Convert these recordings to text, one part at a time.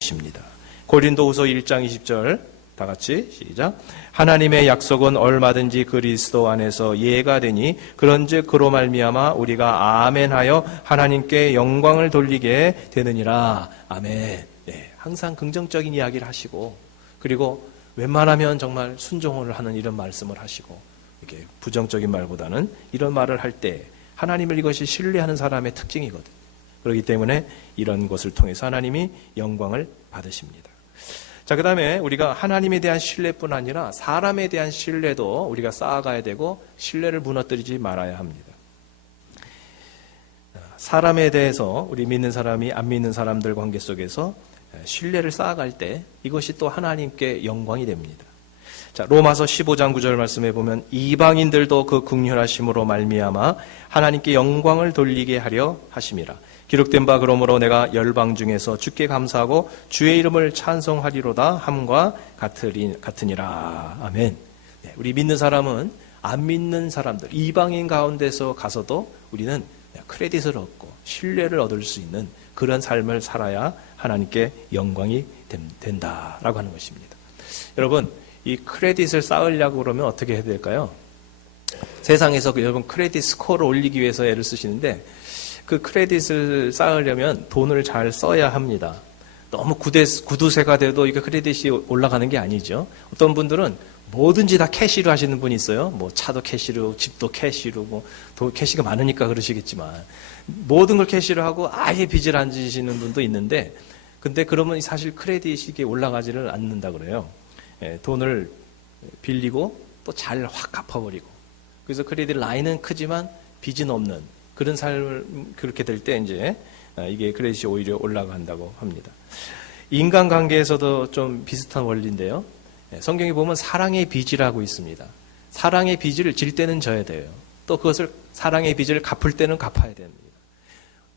것입니다. 고린도후서 1장 20절 다 같이 시작. 하나님의 약속은 얼마든지 그리스도 안에서 예가 되니 그런즉 그로 말미암아 우리가 아멘하여 하나님께 영광을 돌리게 되느니라. 아멘. 네, 항상 긍정적인 이야기를 하시고 그리고 웬만하면 정말 순종을 하는 이런 말씀을 하시고 이렇게 부정적인 말보다는 이런 말을 할 때 하나님을 이것이 신뢰하는 사람의 특징이거든요. 그렇기 때문에 이런 것을 통해서 하나님이 영광을 받으십니다. 자, 그 다음에 우리가 하나님에 대한 신뢰뿐 아니라 사람에 대한 신뢰도 우리가 쌓아가야 되고 신뢰를 무너뜨리지 말아야 합니다. 사람에 대해서 우리 믿는 사람이 안 믿는 사람들 관계 속에서 신뢰를 쌓아갈 때 이것이 또 하나님께 영광이 됩니다. 자, 로마서 15장 9절 말씀에 보면 이방인들도 그 긍휼하심으로 말미암아 하나님께 영광을 돌리게 하려 하심이라. 기록된 바 그러므로 내가 열방 중에서 주께 감사하고 주의 이름을 찬송하리로다 함과 같으니라. 아멘. 네, 우리 믿는 사람은 안 믿는 사람들, 이방인 가운데서 가서도 우리는 크레딧을 얻고 신뢰를 얻을 수 있는 그런 삶을 살아야 하나님께 영광이 된다라고 하는 것입니다. 여러분, 이 크레딧을 쌓으려고 그러면 어떻게 해야 될까요? 세상에서 여러분 크레딧 스코어를 올리기 위해서 애를 쓰시는데 그 크레딧을 쌓으려면 돈을 잘 써야 합니다. 너무 구두쇠가 돼도 이게 크레딧이 올라가는 게 아니죠. 어떤 분들은 뭐든지 다 캐시로 하시는 분이 있어요. 뭐 차도 캐시로, 집도 캐시로, 뭐 캐시가 많으니까 그러시겠지만 모든 걸 캐시로 하고 아예 빚을 안 지시는 분도 있는데, 근데 그러면 사실 크레딧이 올라가지를 않는다 그래요. 예, 돈을 빌리고 또 잘 확 갚아버리고, 그래서 크레딧 라인은 크지만 빚은 없는 그런 삶을 그렇게 될 때 이제 이게 크레딧이 오히려 올라간다고 합니다. 인간관계에서도 좀 비슷한 원리인데요. 성경에 보면 사랑의 빚이라고 있습니다. 사랑의 빚을 질 때는 져야 돼요. 또 그것을 사랑의 빚을 갚을 때는 갚아야 됩니다.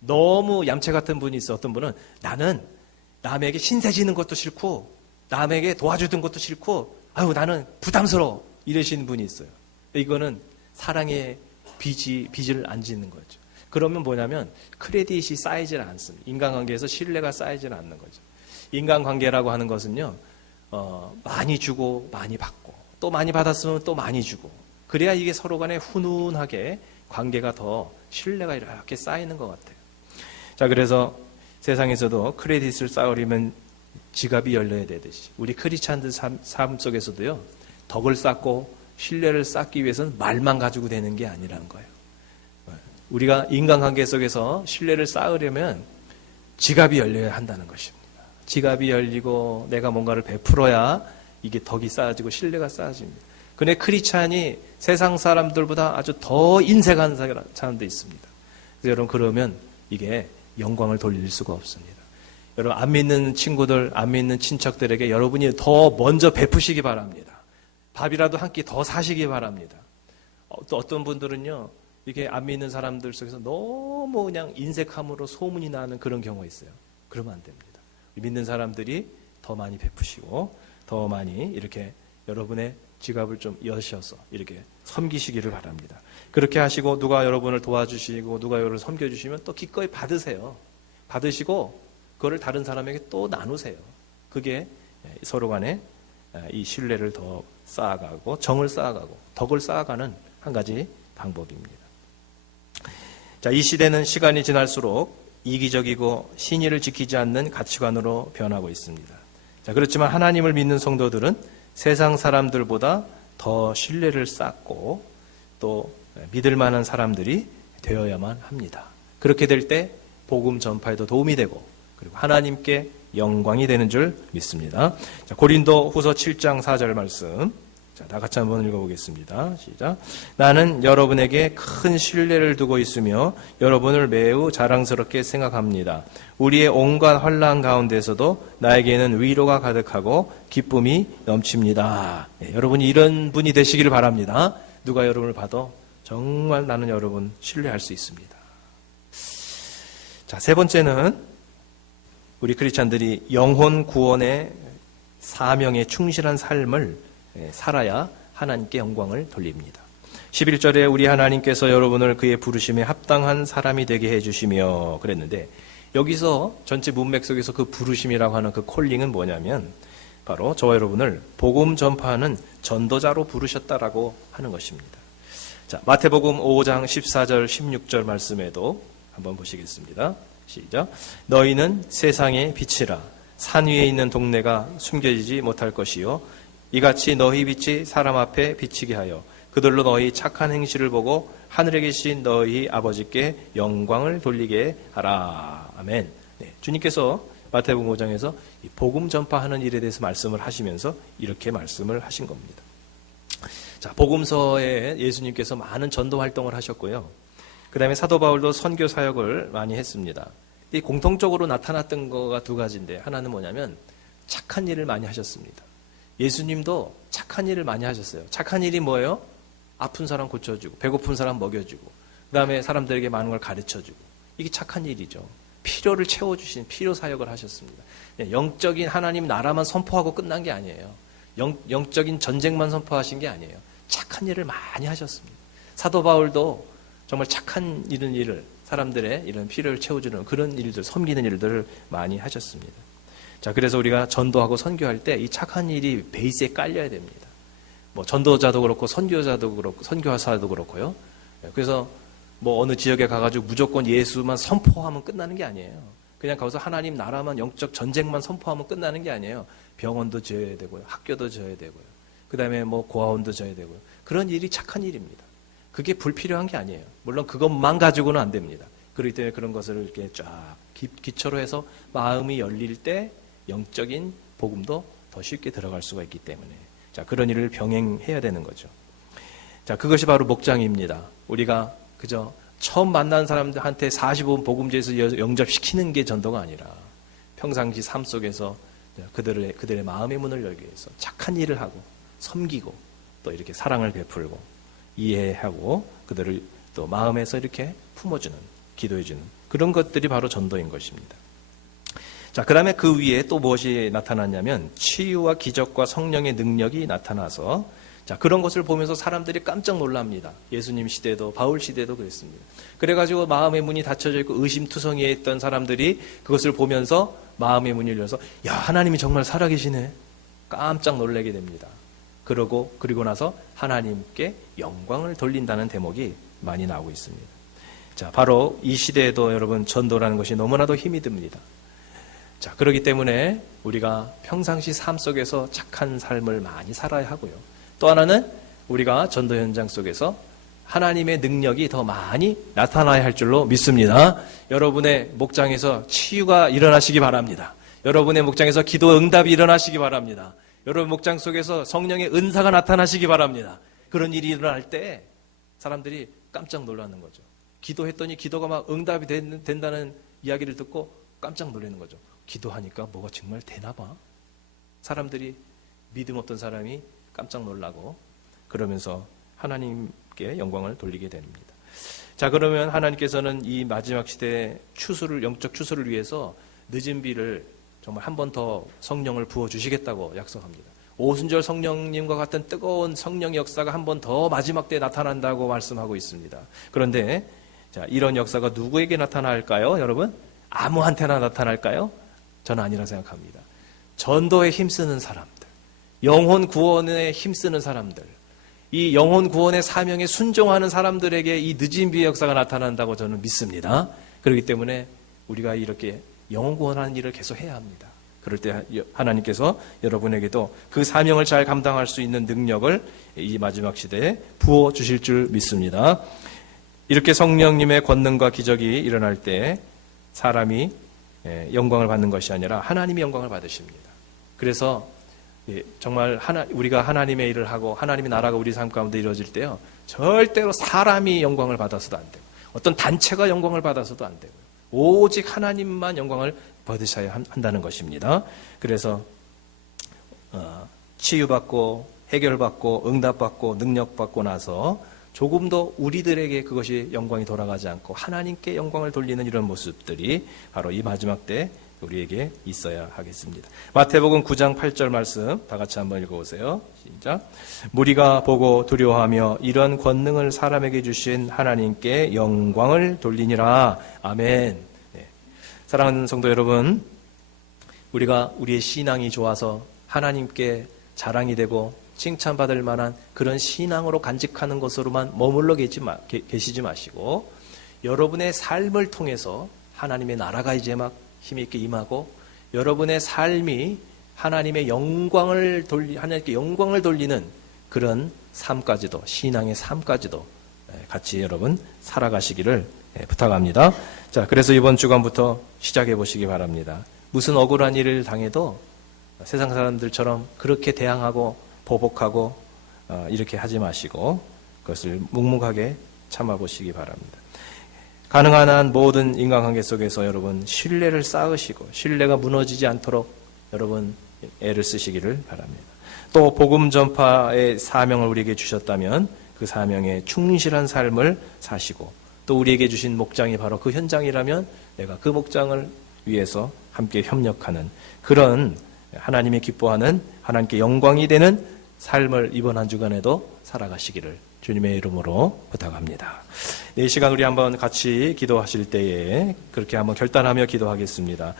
너무 얌체 같은 분이 있어. 어떤 분은 나는 남에게 신세 지는 것도 싫고 남에게 도와주던 것도 싫고 아유 나는 부담스러워 이러시는 분이 있어요. 이거는 사랑의 빚을 안 짓는 거죠. 그러면 뭐냐면 크레딧이 쌓이질 않습니다. 인간관계에서 신뢰가 쌓이질 않는 거죠. 인간관계라고 하는 것은요, 많이 주고 많이 받고 또 많이 받았으면 또 많이 주고 그래야 이게 서로 간에 훈훈하게 관계가 더 신뢰가 이렇게 쌓이는 것 같아요. 자, 그래서 세상에서도 크레딧을 쌓으려면 지갑이 열려야 되듯이 우리 크리스찬들 삶 속에서도요, 덕을 쌓고 신뢰를 쌓기 위해서는 말만 가지고 되는 게 아니라는 거예요. 우리가 인간관계 속에서 신뢰를 쌓으려면 지갑이 열려야 한다는 것입니다. 지갑이 열리고 내가 뭔가를 베풀어야 이게 덕이 쌓아지고 신뢰가 쌓아집니다. 근데 크리스찬이 세상 사람들보다 아주 더 인색한 사람도 있습니다. 그래서 여러분 그러면 이게 영광을 돌릴 수가 없습니다. 여러분 안 믿는 친구들, 안 믿는 친척들에게 여러분이 더 먼저 베푸시기 바랍니다. 밥이라도 한 끼 더 사시기 바랍니다. 또 어떤 분들은요, 이게 안 믿는 사람들 속에서 너무 그냥 인색함으로 소문이 나는 그런 경우가 있어요. 그러면 안 됩니다. 믿는 사람들이 더 많이 베푸시고 더 많이 이렇게 여러분의 지갑을 좀 여셔서 이렇게 섬기시기를 바랍니다. 그렇게 하시고 누가 여러분을 도와주시고 누가 여러분을 섬겨주시면 또 기꺼이 받으세요. 받으시고 그거를 다른 사람에게 또 나누세요. 그게 서로 간에 이 신뢰를 더 쌓아가고 정을 쌓아가고 덕을 쌓아가는 한 가지 방법입니다. 자, 이 시대는 시간이 지날수록 이기적이고 신의를 지키지 않는 가치관으로 변하고 있습니다. 자, 그렇지만 하나님을 믿는 성도들은 세상 사람들보다 더 신뢰를 쌓고 또 믿을 만한 사람들이 되어야만 합니다. 그렇게 될 때 복음 전파에도 도움이 되고 그리고 하나님께 영광이 되는 줄 믿습니다. 자, 고린도 후서 7장 4절 말씀. 자, 다 같이 한번 읽어보겠습니다. 시작. 나는 여러분에게 큰 신뢰를 두고 있으며 여러분을 매우 자랑스럽게 생각합니다. 우리의 온갖 환난 가운데서도 나에게는 위로가 가득하고 기쁨이 넘칩니다. 네, 여러분이 이런 분이 되시기를 바랍니다. 누가 여러분을 봐도 정말 나는 여러분 신뢰할 수 있습니다. 자, 세 번째는 우리 크리스찬들이 영혼 구원의 사명에 충실한 삶을 살아야 하나님께 영광을 돌립니다. 11절에 우리 하나님께서 여러분을 그의 부르심에 합당한 사람이 되게 해주시며 그랬는데 여기서 전체 문맥 속에서 그 부르심이라고 하는 그 콜링은 뭐냐면 바로 저와 여러분을 복음 전파하는 전도자로 부르셨다라고 하는 것입니다. 자, 마태복음 5장 14절 16절 말씀에도 한번 보시겠습니다. 시작. 너희는 세상의 빛이라. 산 위에 있는 동네가 숨겨지지 못할 것이요 이같이 너희 빛이 사람 앞에 비치게 하여 그들로 너희 착한 행실을 보고 하늘에 계신 너희 아버지께 영광을 돌리게 하라. 아멘. 네, 주님께서 마태복음 5장에서 복음 전파하는 일에 대해서 말씀을 하시면서 이렇게 말씀을 하신 겁니다. 자, 복음서에 예수님께서 많은 전도 활동을 하셨고요. 그 다음에 사도 바울도 선교 사역을 많이 했습니다. 이 공통적으로 나타났던 거가 두 가지인데 하나는 뭐냐면 착한 일을 많이 하셨습니다. 예수님도 착한 일을 많이 하셨어요. 착한 일이 뭐예요? 아픈 사람 고쳐주고 배고픈 사람 먹여주고 그 다음에 사람들에게 많은 걸 가르쳐주고 이게 착한 일이죠. 필요를 채워주신 필요 사역을 하셨습니다. 영적인 하나님 나라만 선포하고 끝난 게 아니에요. 영적인 전쟁만 선포하신 게 아니에요. 착한 일을 많이 하셨습니다. 사도 바울도 정말 착한 이런 일을 사람들의 이런 필요를 채워주는 그런 일들, 섬기는 일들을 많이 하셨습니다. 자, 그래서 우리가 전도하고 선교할 때 이 착한 일이 베이스에 깔려야 됩니다. 뭐 전도자도 그렇고 선교자도 그렇고 선교사도 그렇고요. 그래서 뭐 어느 지역에 가가지고 무조건 예수만 선포하면 끝나는 게 아니에요. 그냥 거기서 하나님 나라만 영적 전쟁만 선포하면 끝나는 게 아니에요. 병원도 지어야 되고요, 학교도 지어야 되고요, 그 다음에 뭐 고아원도 지어야 되고요. 그런 일이 착한 일입니다. 그게 불필요한 게 아니에요. 물론 그것만 가지고는 안 됩니다. 그렇기 때문에 그런 것을 이렇게 쫙 기초로 해서 마음이 열릴 때 영적인 복음도 더 쉽게 들어갈 수가 있기 때문에 자, 그런 일을 병행해야 되는 거죠. 자, 그것이 바로 목장입니다. 우리가 그저 처음 만난 사람들한테 45분 복음제에서 영접시키는 게 전도가 아니라 평상시 삶 속에서 그들의 마음의 문을 열기 위해서 착한 일을 하고 섬기고 또 이렇게 사랑을 베풀고 이해하고 그들을 또 마음에서 이렇게 품어주는 기도해주는 그런 것들이 바로 전도인 것입니다. 자, 그 다음에 그 위에 또 무엇이 나타났냐면 치유와 기적과 성령의 능력이 나타나서 자, 그런 것을 보면서 사람들이 깜짝 놀랍니다. 예수님 시대도 바울 시대도 그랬습니다. 그래가지고 마음의 문이 닫혀져 있고 의심투성이에 있던 사람들이 그것을 보면서 마음의 문이 열려서 야, 하나님이 정말 살아계시네. 깜짝 놀라게 됩니다. 그리고 나서 하나님께 영광을 돌린다는 대목이 많이 나오고 있습니다. 자, 바로 이 시대에도 여러분 전도라는 것이 너무나도 힘이 듭니다. 자, 그렇기 때문에 우리가 평상시 삶 속에서 착한 삶을 많이 살아야 하고요. 또 하나는 우리가 전도 현장 속에서 하나님의 능력이 더 많이 나타나야 할 줄로 믿습니다. 여러분의 목장에서 치유가 일어나시기 바랍니다. 여러분의 목장에서 기도 응답이 일어나시기 바랍니다. 여러분 목장 속에서 성령의 은사가 나타나시기 바랍니다. 그런 일이 일어날 때 사람들이 깜짝 놀라는 거죠. 기도했더니 기도가 막 응답이 된다는 이야기를 듣고 깜짝 놀라는 거죠. 기도하니까 뭐가 정말 되나 봐. 사람들이 믿음 없던 사람이 깜짝 놀라고 그러면서 하나님께 영광을 돌리게 됩니다. 자, 그러면 하나님께서는 이 마지막 시대의 영적 추수를 위해서 늦은 비를 정말 한 번 더 성령을 부어주시겠다고 약속합니다. 오순절 성령님과 같은 뜨거운 성령의 역사가 한 번 더 마지막 때에 나타난다고 말씀하고 있습니다. 그런데 자, 이런 역사가 누구에게 나타날까요? 여러분? 아무한테나 나타날까요? 저는 아니라 생각합니다. 전도에 힘쓰는 사람들, 영혼 구원에 힘쓰는 사람들, 이 영혼 구원의 사명에 순종하는 사람들에게 이 늦은 비의 역사가 나타난다고 저는 믿습니다. 그렇기 때문에 우리가 이렇게 영혼 구원하는 일을 계속 해야 합니다. 그럴 때 하나님께서 여러분에게도 그 사명을 잘 감당할 수 있는 능력을 이 마지막 시대에 부어주실 줄 믿습니다. 이렇게 성령님의 권능과 기적이 일어날 때 사람이 영광을 받는 것이 아니라 하나님이 영광을 받으십니다. 그래서 정말 우리가 하나님의 일을 하고 하나님의 나라가 우리 삶 가운데 이루어질 때요, 절대로 사람이 영광을 받아서도 안 되고 어떤 단체가 영광을 받아서도 안 되고 오직 하나님만 영광을 받으셔야 한다는 것입니다. 그래서 치유받고 해결받고 응답받고 능력받고 나서 조금 더 우리들에게 그것이 영광이 돌아가지 않고 하나님께 영광을 돌리는 이런 모습들이 바로 이 마지막 때 우리에게 있어야 하겠습니다. 마태복음 9장 8절 말씀 다 같이 한번 읽어보세요. 시작. 무리가 보고 두려워하며 이런 권능을 사람에게 주신 하나님께 영광을 돌리니라. 아멘. 네. 사랑하는 성도 여러분, 우리가 우리의 신앙이 좋아서 하나님께 자랑이 되고 칭찬받을 만한 그런 신앙으로 간직하는 것으로만 머물러 계시지 마시고 여러분의 삶을 통해서 하나님의 나라가 이제 막 힘있게 임하고 여러분의 삶이 하나님께 영광을 돌리는 그런 삶까지도, 신앙의 삶까지도 같이 여러분 살아가시기를 부탁합니다. 자, 그래서 이번 주간부터 시작해 보시기 바랍니다. 무슨 억울한 일을 당해도 세상 사람들처럼 그렇게 대항하고 보복하고 이렇게 하지 마시고 그것을 묵묵하게 참아보시기 바랍니다. 가능한 한 모든 인간관계 속에서 여러분 신뢰를 쌓으시고 신뢰가 무너지지 않도록 여러분 애를 쓰시기를 바랍니다. 또 복음 전파의 사명을 우리에게 주셨다면 그 사명에 충실한 삶을 사시고 또 우리에게 주신 목장이 바로 그 현장이라면 내가 그 목장을 위해서 함께 협력하는 그런 하나님이 기뻐하는 하나님께 영광이 되는 삶을 이번 한 주간에도 살아가시기를 주님의 이름으로 부탁합니다. 이 시간 우리 한번 같이 기도하실 때에 그렇게 한번 결단하며 기도하겠습니다.